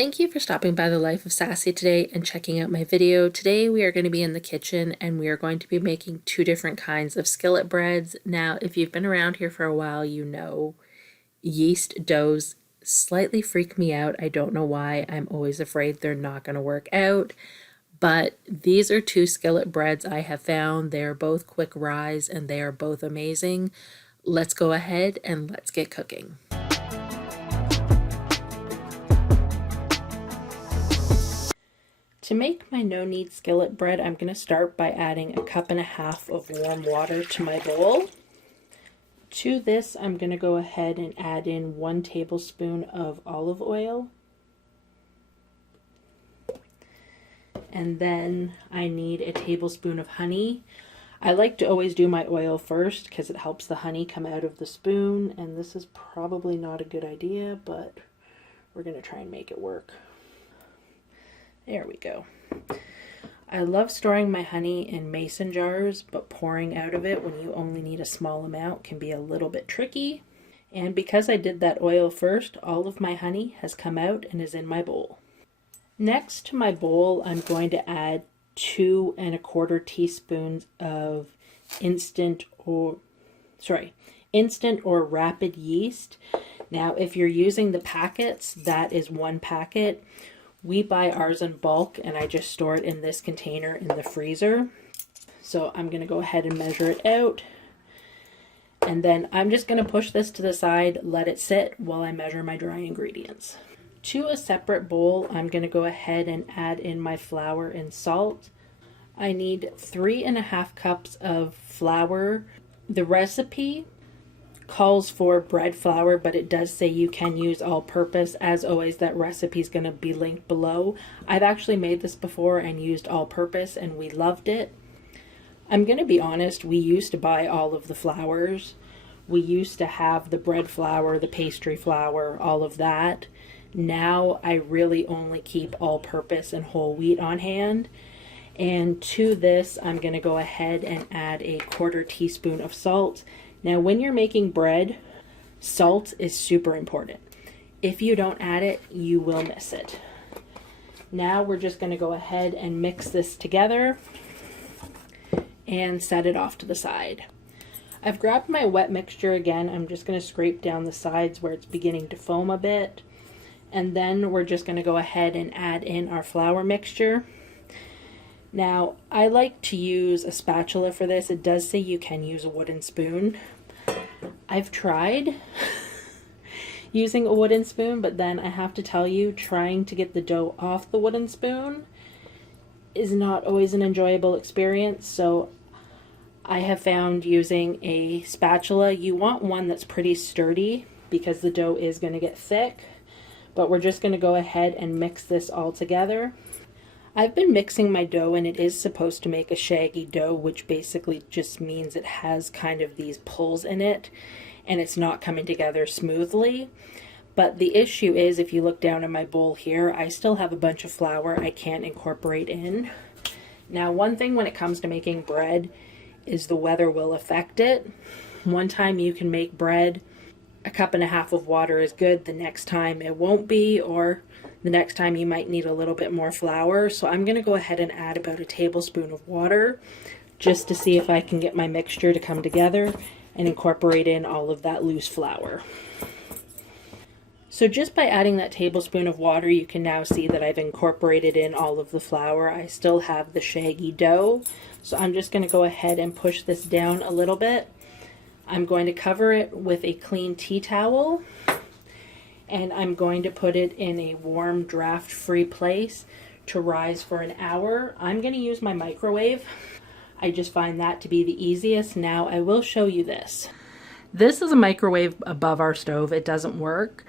Thank you for stopping by the Life of Sassy today and checking out my video. Today we are going to be in the kitchen and we are going to be making two different kinds of skillet breads. Now, if you've been around here for a while, you know yeast doughs slightly freak me out. I don't know why. I'm always afraid they're not going to work out. But these are two skillet breads I have found. They are both quick rise and they are both amazing. Let's go ahead and let's get cooking. To make my no-knead skillet bread, I'm going to start by adding 1.5 cups of warm water to my bowl. To this, I'm going to go ahead and add in 1 tablespoon of olive oil. And then I need a tablespoon of honey. I like to always do my oil first because it helps the honey come out of the spoon. And this is probably not a good idea, but we're going to try and make it work. There we go. I love storing my honey in mason jars, but pouring out of it when you only need a small amount can be a little bit tricky. And because I did that oil first, all of my honey has come out and is in my bowl. Next to my bowl, I'm going to add 2¼ teaspoons of instant or rapid yeast. Now, if you're using the packets, that is 1 packet. We buy ours in bulk and I just store it in this container in the freezer. So I'm going to go ahead and measure it out. And then I'm just going to push this to the side, let it sit while I measure my dry ingredients. To a separate bowl, I'm going to go ahead and add in my flour and salt. I need 3½ cups of flour. The recipe calls for bread flour, but it does say you can use all-purpose. As always, that recipe is going to be linked below. I've actually made this before and used all-purpose and we loved it. I'm going to be honest, we used to buy all of the flours. We used to have the bread flour, the pastry flour, all of that. Now I really only keep all-purpose and whole wheat on hand. And to this, I'm going to go ahead and add 1/4 teaspoon of salt. Now, when you're making bread, salt is super important. If you don't add it, you will miss it. Now we're just going to go ahead and mix this together and set it off to the side. I've grabbed my wet mixture again. I'm just going to scrape down the sides where it's beginning to foam a bit. And then we're just going to go ahead and add in our flour mixture. Now, I like to use a spatula for this. It does say you can use a wooden spoon. I've tried using a wooden spoon, but then I have to tell you, trying to get the dough off the wooden spoon is not always an enjoyable experience. So I have found using a spatula. You want one that's pretty sturdy because the dough is going to get thick. But we're just going to go ahead and mix this all together. I've been mixing my dough and it is supposed to make a shaggy dough, which basically just means it has kind of these pulls in it and it's not coming together smoothly. But the issue is, if you look down in my bowl here, I still have a bunch of flour I can't incorporate in. Now, one thing when it comes to making bread is the weather will affect it. One time you can make bread, 1.5 cups of water is good. The next time it won't be, or the next time you might need a little bit more flour. So I'm going to go ahead and add about 1 tablespoon of water just to see if I can get my mixture to come together and incorporate in all of that loose flour. So just by adding that tablespoon of water, you can now see that I've incorporated in all of the flour. I still have the shaggy dough. So I'm just going to go ahead and push this down a little bit. I'm going to cover it with a clean tea towel. And I'm going to put it in a warm, draft-free place to rise for an hour. I'm going to use my microwave. I just find that to be the easiest. Now, I will show you this. This is a microwave above our stove. It doesn't work.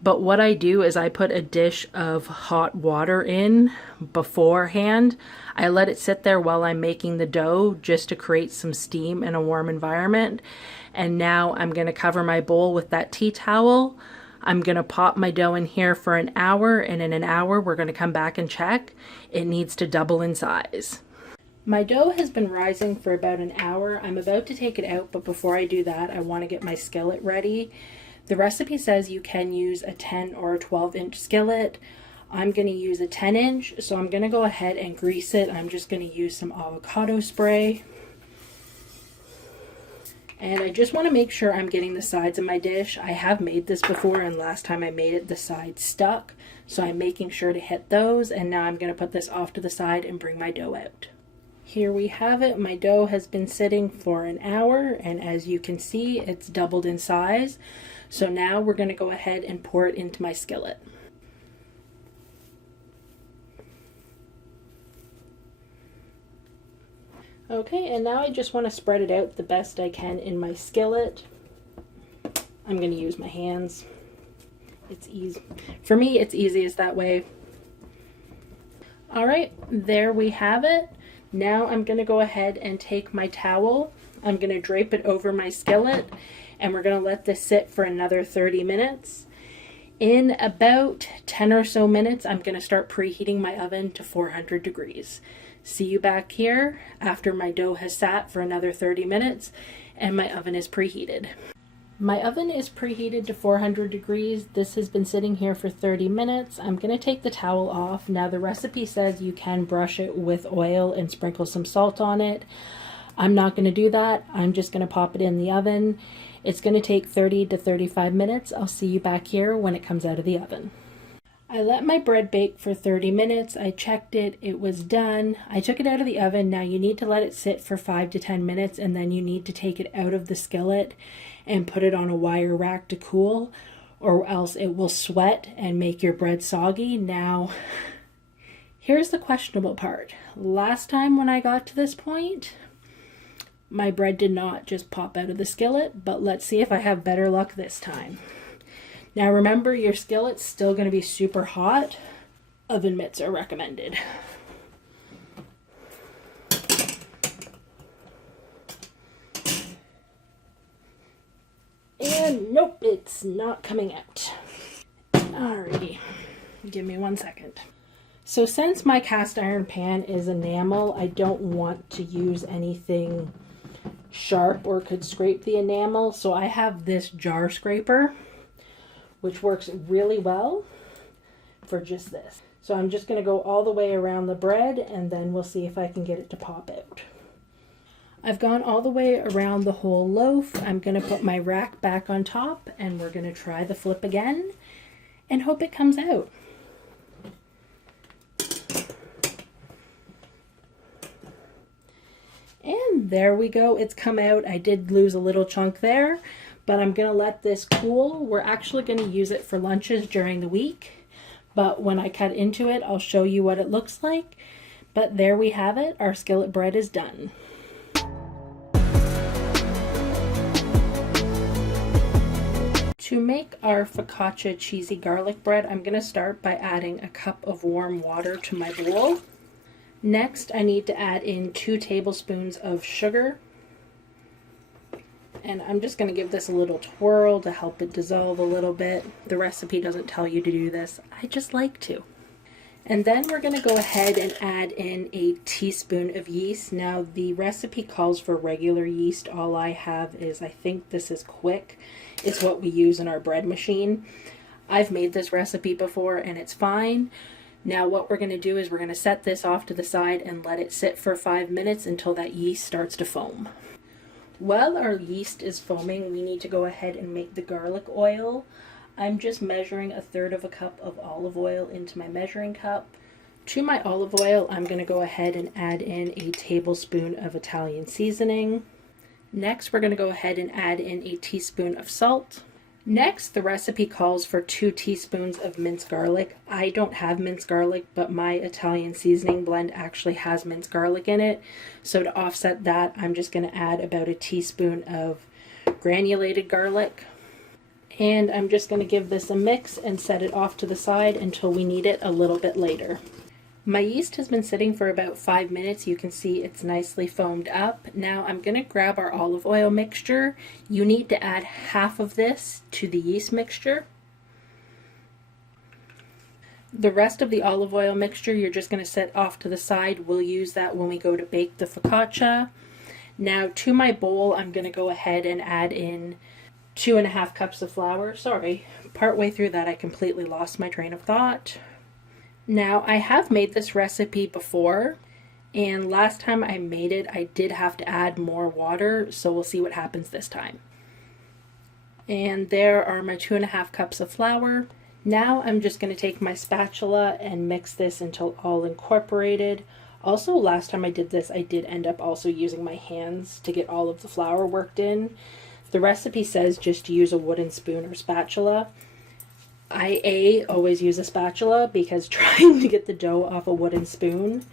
But what I do is I put a dish of hot water in beforehand. I let it sit there while I'm making the dough just to create some steam in a warm environment. And now I'm going to cover my bowl with that tea towel. I'm going to pop my dough in here for an hour, and in an hour we're going to come back and check. It needs to double in size. My dough has been rising for about an hour. I'm about to take it out, but before I do that, I want to get my skillet ready. The recipe says you can use a 10 or a 12-inch skillet. I'm going to use a 10-inch, so I'm going to go ahead and grease it. I'm just going to use some avocado spray. And I just want to make sure I'm getting the sides of my dish. I have made this before, and last time I made it, the sides stuck. So I'm making sure to hit those, and now I'm going to put this off to the side and bring my dough out. Here we have it. My dough has been sitting for an hour, and as you can see, it's doubled in size. So now we're going to go ahead and pour it into my skillet. Okay, and now I just want to spread it out the best I can in my skillet. I'm going to use my hands. It's easy. For me, it's easiest that way. All right, there we have it. Now I'm going to go ahead and take my towel. I'm going to drape it over my skillet, and we're going to let this sit for another 30 minutes. In about 10 or so minutes, I'm going to start preheating my oven to 400 degrees. See you back here after my dough has sat for another 30 minutes and my oven is preheated. My oven is preheated to 400 degrees. This has been sitting here for 30 minutes. I'm going to take the towel off. Now the recipe says you can brush it with oil and sprinkle some salt on it. I'm not going to do that. I'm just going to pop it in the oven. It's going to take 30 to 35 minutes. I'll see you back here when it comes out of the oven. I let my bread bake for 30 minutes. I checked it. It was done. I took it out of the oven. Now you need to let it sit for 5 to 10 minutes, and then you need to take it out of the skillet and put it on a wire rack to cool, or else it will sweat and make your bread soggy. Now, here's the questionable part. Last time when I got to this point, my bread did not just pop out of the skillet, but let's see if I have better luck this time. Now remember, your skillet's still going to be super hot. Oven mitts are recommended. And nope, it's not coming out. Alrighty, give me 1 second. So since my cast iron pan is enamel, I don't want to use anything sharp or could scrape the enamel. So I have this jar scraper, which works really well for just this. So I'm just going to go all the way around the bread, and then we'll see if I can get it to pop out. I've gone all the way around the whole loaf. I'm going to put my rack back on top, and we're going to try the flip again and hope it comes out. And there we go. It's come out. I did lose a little chunk there, but I'm going to let this cool. We're actually going to use it for lunches during the week, but when I cut into it, I'll show you what it looks like. But there we have it. Our skillet bread is done. To make our focaccia cheesy garlic bread, I'm going to start by adding a cup of warm water to my bowl. Next, I need to add in 2 tablespoons of sugar. And I'm just going to give this a little twirl to help it dissolve a little bit. The recipe doesn't tell you to do this. I just like to. And then we're going to go ahead and add in a teaspoon of yeast. Now the recipe calls for regular yeast. All I have is, I think this is Quick. It's what we use in our bread machine. I've made this recipe before and it's fine. Now what we're going to do is we're going to set this off to the side and let it sit for 5 minutes until that yeast starts to foam. While our yeast is foaming, we need to go ahead and make the garlic oil. I'm just measuring 1/3 cup of olive oil into my measuring cup. To my olive oil, I'm going to go ahead and add in a tablespoon of Italian seasoning. Next, we're going to go ahead and add in a teaspoon of salt. Next, the recipe calls for 2 teaspoons of minced garlic. I don't have minced garlic, but my Italian seasoning blend actually has minced garlic in it. So to offset that, I'm just going to add about a teaspoon of granulated garlic. And I'm just going to give this a mix and set it off to the side until we need it a little bit later. My yeast has been sitting for about 5 minutes. You can see it's nicely foamed up. Now I'm going to grab our olive oil mixture. You need to add half of this to the yeast mixture. The rest of the olive oil mixture you're just going to set off to the side. We'll use that when we go to bake the focaccia. Now to my bowl, I'm going to go ahead and add in 2.5 cups of flour. Sorry, partway through that I completely lost my train of thought. Now, I have made this recipe before, and last time I made it, I did have to add more water, so we'll see what happens this time. And there are my 2.5 cups of flour. Now I'm just going to take my spatula and mix this until all incorporated. Also, last time I did this, I did end up also using my hands to get all of the flour worked in. The recipe says just to use a wooden spoon or spatula. I always use a spatula because trying to get the dough off a wooden spoon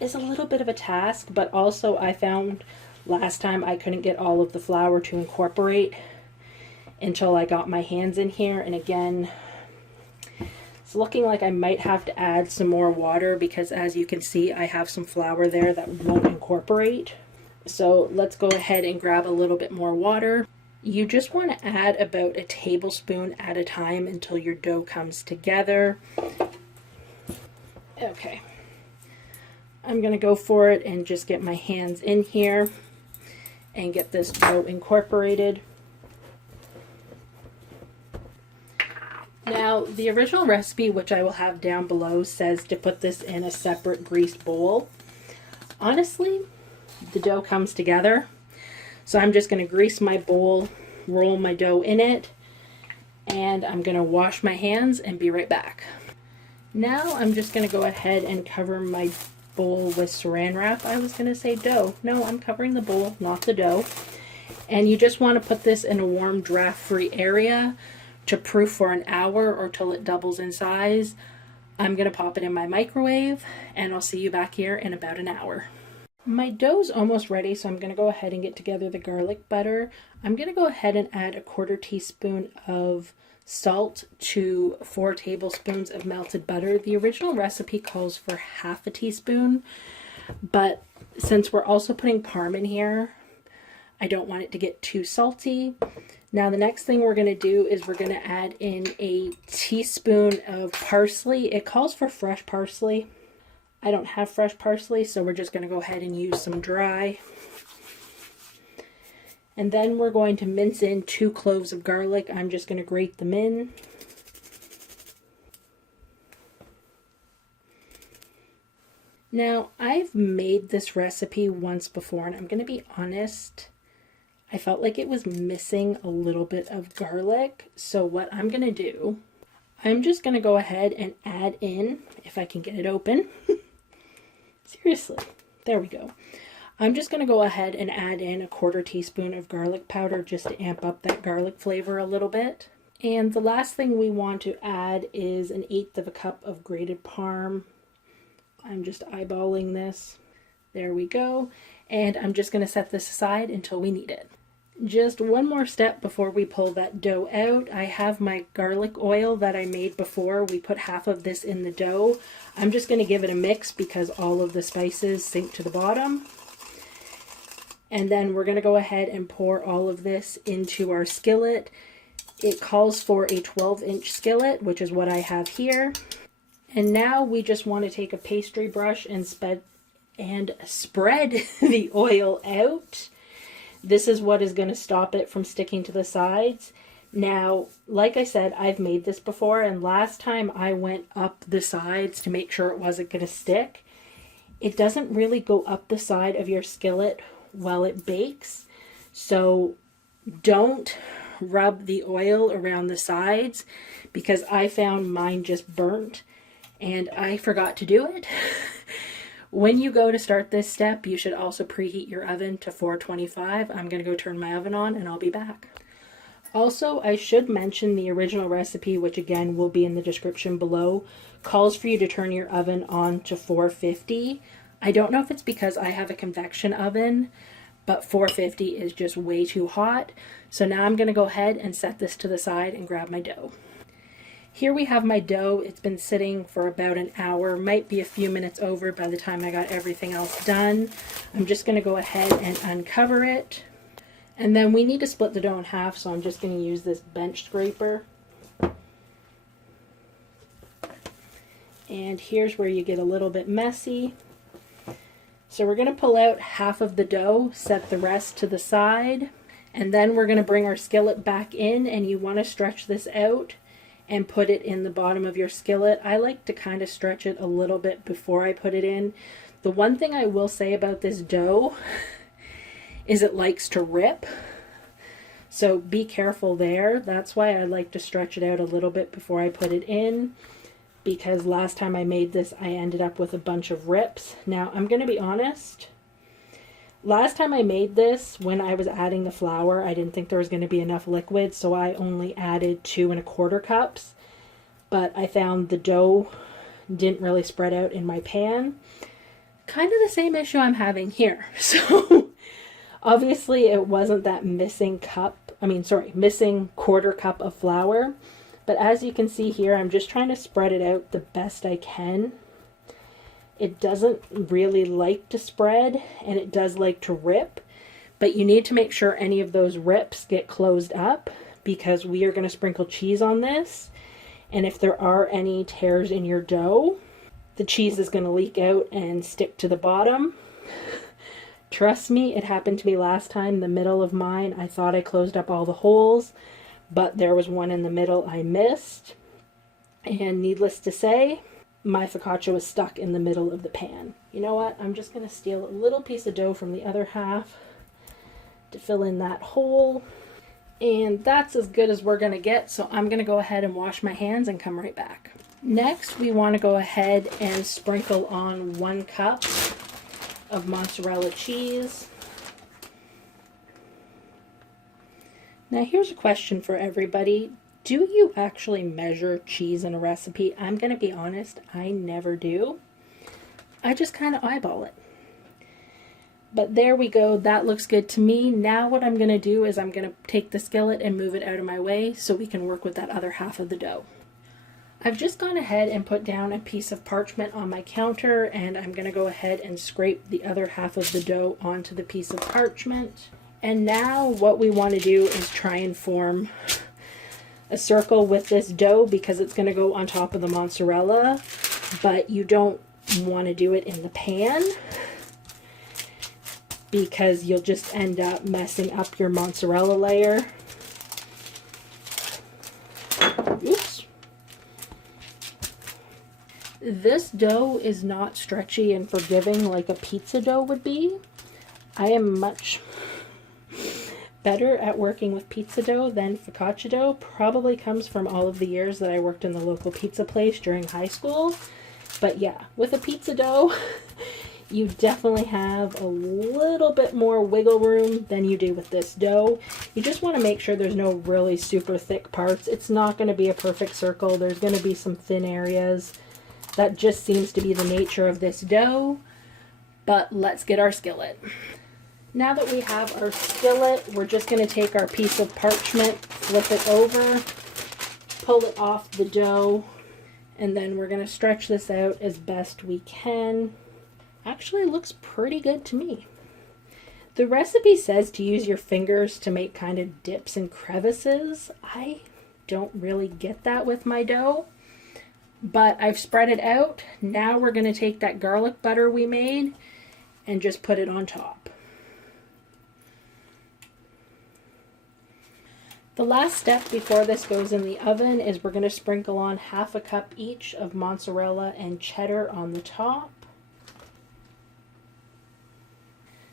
is a little bit of a task, but also I found last time I couldn't get all of the flour to incorporate until I got my hands in here. And again, it's looking like I might have to add some more water because as you can see, I have some flour there that won't incorporate. So let's go ahead and grab a little bit more water. You just want to add about a tablespoon at a time until your dough comes together. Okay. I'm going to go for it and just get my hands in here and get this dough incorporated. Now, the original recipe, which I will have down below, says to put this in a separate greased bowl. Honestly, the dough comes together. So I'm just going to grease my bowl, roll my dough in it, and I'm going to wash my hands and be right back. Now I'm just going to go ahead and cover my bowl with saran wrap. I was going to say dough. No, I'm covering the bowl, not the dough. And you just want to put this in a warm, draft-free area to proof for an hour or till it doubles in size. I'm going to pop it in my microwave, and I'll see you back here in about an hour. My dough's almost ready, so I'm going to go ahead and get together the garlic butter. I'm going to go ahead and add a 1/4 teaspoon of salt to 4 tablespoons of melted butter. The original recipe calls for 1/2 teaspoon, but since we're also putting parm in here, I don't want it to get too salty. Now the next thing we're going to do is we're going to add in a teaspoon of parsley. It calls for fresh parsley. I don't have fresh parsley, so we're just going to go ahead and use some dry. And then we're going to mince in 2 cloves of garlic. I'm just going to grate them in. Now, I've made this recipe once before, and I'm going to be honest, I felt like it was missing a little bit of garlic. So what I'm going to do, I'm just going to go ahead and add in, if I can get it open, seriously, there we go. I'm just going to go ahead and add in a 1/4 teaspoon of garlic powder just to amp up that garlic flavor a little bit. And the last thing we want to add is 1/8 cup of grated parm. I'm just eyeballing this. There we go. And I'm just going to set this aside until we need it. Just one more step before we pull that dough out. I have my garlic oil that I made before. We put 1/2 of this in the dough. I'm just going to give it a mix because all of the spices sink to the bottom. And then we're going to go ahead and pour all of this into our skillet. It calls for a 12-inch skillet, which is what I have here. And now we just want to take a pastry brush and spread the oil out. This is what is going to stop it from sticking to the sides. Now, like I said, I've made this before, and last time I went up the sides to make sure it wasn't going to stick. It doesn't really go up the side of your skillet while it bakes, so don't rub the oil around the sides because I found mine just burnt and I forgot to do it. When you go to start this step, you should also preheat your oven to 425. I'm going to go turn my oven on and I'll be back. Also, I should mention the original recipe, which again will be in the description below, calls for you to turn your oven on to 450. I don't know if it's because I have a convection oven, but 450 is just way too hot. So now I'm going to go ahead and set this to the side and grab my dough. Here we have my dough. It's been sitting for about an hour, might be a few minutes over by the time I got everything else done. I'm just going to go ahead and uncover it. And then we need to split the dough in half, so I'm just going to use this bench scraper. And here's where you get a little bit messy. So we're going to pull out half of the dough, set the rest to the side, and then we're going to bring our skillet back in, and you want to stretch this out and put it in the bottom of your skillet. I like to kind of stretch it a little bit before I put it in. The one thing I will say about this dough is it likes to rip. So be careful there. That's why I like to stretch it out a little bit before I put it in, because last time I made this, I ended up with a bunch of rips. Now, I'm going to be honest. Last time I made this, when I was adding the flour, I didn't think there was going to be enough liquid, so I only added 2 1/4 cups. But I found the dough didn't really spread out in my pan. Kind of the same issue I'm having here. So obviously it wasn't that missing 1/4 cup of flour. But as you can see here, I'm just trying to spread it out the best I can. It doesn't really like to spread, and it does like to rip, but you need to make sure any of those rips get closed up, because we are going to sprinkle cheese on this, and if there are any tears in your dough, the cheese is going to leak out and stick to the bottom. Trust me, it happened to me last time. The middle of mine, I thought I closed up all the holes, but there was one in the middle I missed, and needless to say, my focaccia was stuck in the middle of the pan. You know what? I'm just going to steal a little piece of dough from the other half to fill in that hole. And that's as good as we're going to get, so I'm going to go ahead and wash my hands and come right back. Next, we want to go ahead and sprinkle on 1 cup of mozzarella cheese. Now here's a question for everybody. Do you actually measure cheese in a recipe? I'm going to be honest, I never do. I just kind of eyeball it. But there we go, that looks good to me. Now what I'm going to do is I'm going to take the skillet and move it out of my way so we can work with that other half of the dough. I've just gone ahead and put down a piece of parchment on my counter, and I'm going to go ahead and scrape the other half of the dough onto the piece of parchment. And now what we want to do is try and form a circle with this dough, because it's going to go on top of the mozzarella, but you don't want to do it in the pan, because you'll just end up messing up your mozzarella layer. Oops. This dough is not stretchy and forgiving like a pizza dough would be. I am much better at working with pizza dough than focaccia dough. Probably comes from all of the years that I worked in the local pizza place during high school. But yeah, with a pizza dough, you definitely have a little bit more wiggle room than you do with this dough. You just want to make sure there's no really super thick parts. It's not going to be a perfect circle. There's going to be some thin areas. That just seems to be the nature of this dough. But let's get our skillet. Now that we have our skillet, we're just going to take our piece of parchment, flip it over, pull it off the dough, and then we're going to stretch this out as best we can. Actually, it looks pretty good to me. The recipe says to use your fingers to make kind of dips and crevices. I don't really get that with my dough, but I've spread it out. Now we're going to take that garlic butter we made and just put it on top. The last step before this goes in the oven is we're going to sprinkle on 1/2 cup each of mozzarella and cheddar on the top.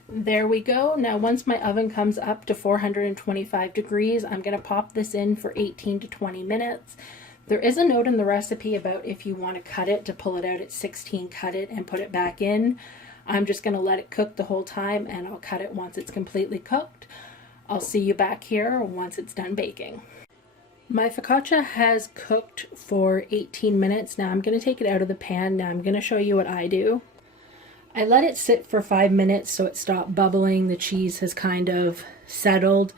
There we go. Now once my oven comes up to 425 degrees, I'm going to pop this in for 18 to 20 minutes. There is a note in the recipe about if you want to cut it, to pull it out at 16, cut it and put it back in. I'm just going to let it cook the whole time, and I'll cut it once it's completely cooked. I'll see you back here once it's done baking. My focaccia has cooked for 18 minutes. Now I'm going to take it out of the pan. Now I'm going to show you what I do. I let it sit for 5 minutes so it stopped bubbling. The cheese has kind of settled.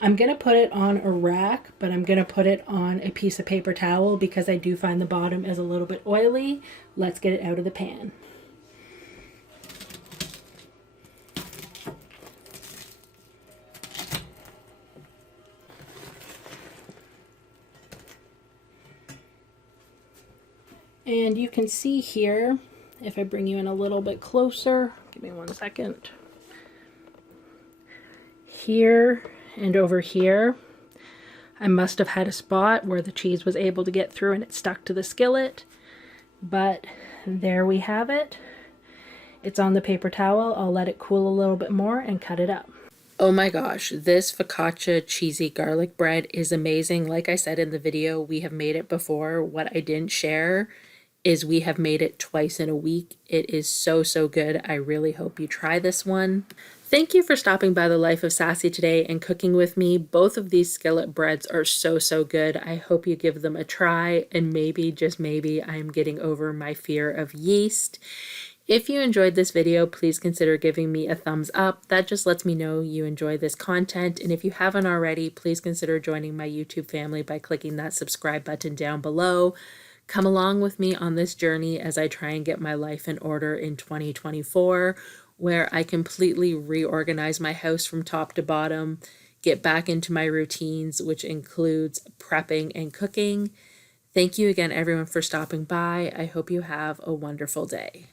I'm going to put it on a rack, but I'm going to put it on a piece of paper towel because I do find the bottom is a little bit oily. Let's get it out of the pan. And you can see here, if I bring you in a little bit closer, give me 1 second. Here and over here, I must have had a spot where the cheese was able to get through and it stuck to the skillet, but there we have it. It's on the paper towel. I'll let it cool a little bit more and cut it up. Oh my gosh, this focaccia cheesy garlic bread is amazing. Like I said in the video, we have made it before. What I didn't share is we have made it twice in a week. It is so, so good. I really hope you try this one. Thank you for stopping by the Life of Sassy today and cooking with me. Both of these skillet breads are so, so good. I hope you give them a try, and maybe, just maybe, I'm getting over my fear of yeast. If you enjoyed this video, please consider giving me a thumbs up. That just lets me know you enjoy this content. And if you haven't already, please consider joining my YouTube family by clicking that subscribe button down below. Come along with me on this journey as I try and get my life in order in 2024, where I completely reorganize my house from top to bottom, get back into my routines, which includes prepping and cooking. Thank you again, everyone, for stopping by. I hope you have a wonderful day.